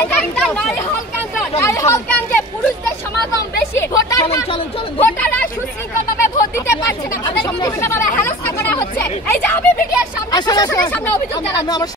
এটা একটা নারী হল কেন্দ্র। নারী হল কেন্দ্রে পুরুষদের সমাগম বেশি। ভোটাররা সুশৃঙ্খলভাবে ভোট দিতে পারছে না, তাদের বিভিন্নভাবে হেনস্থা করা হচ্ছে। এই যে আমি মিডিয়ার সামনে প্রশাসনের সামনে অভিযোগ জানাচ্ছি।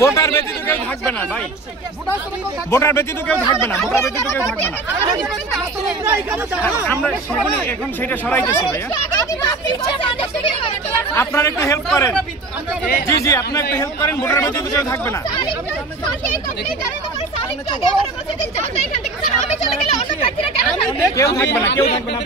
ভোটার ব্যতীত কেউ থাকবে না ভাই, ভোটার ব্যতীত কেউ থাকবে না, ভোটার ব্যতীত কেউ থাকবে না। আমরা এখন সেটা সরাইতেছি ভাইয়া, আপনারা একটু হেল্প করেন। জি জি, আপনারা একটু হেল্প করেন, ভোটার ব্যতীত কেউ থাকবে না। কেউ থাকবে না, কেউ থাকবে না।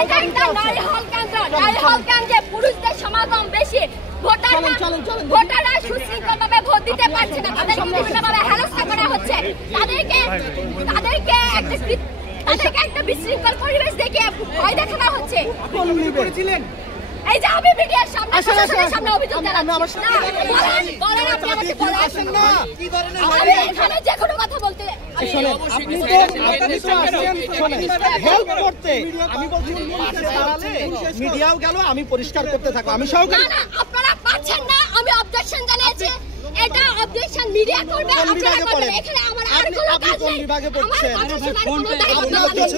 এটা একটা নারী হল কেন্দ্র। নারী হল কেন্দ্রে পুরুষদের সমাগম বেশি। ভোটাররা সুশৃঙ্খলভাবে ভোট দিতে পারছে না, তাদের বিভিন্নভাবে হেনস্থা করা হচ্ছে। তাদেরকে একটা বিশৃঙ্খল পরিবেশ দেখে ভয় দেখানো হচ্ছে। এই যে আমি মিডিয়ার সামনে প্রশাসনের সামনে অভিযোগ জানাচ্ছি। বলেন আপনি আমাকে বলে আসেন না, আমি এখানে যে কোনো কথা বলতে মিডিয়াও গেল, আমি পরিষ্কার করতে থাকবো। আমি সহকারী, আপনারা পাচ্ছেন না, আমি অবজেকশন জানিয়েছি। এটা অবজেকশন মিডিয়া করবে, আপনারা করবেন। এখানে আমার আর কোনো কাজ নেই। আমার অবজেকশন আর কোনো দায়িত্ব নেই।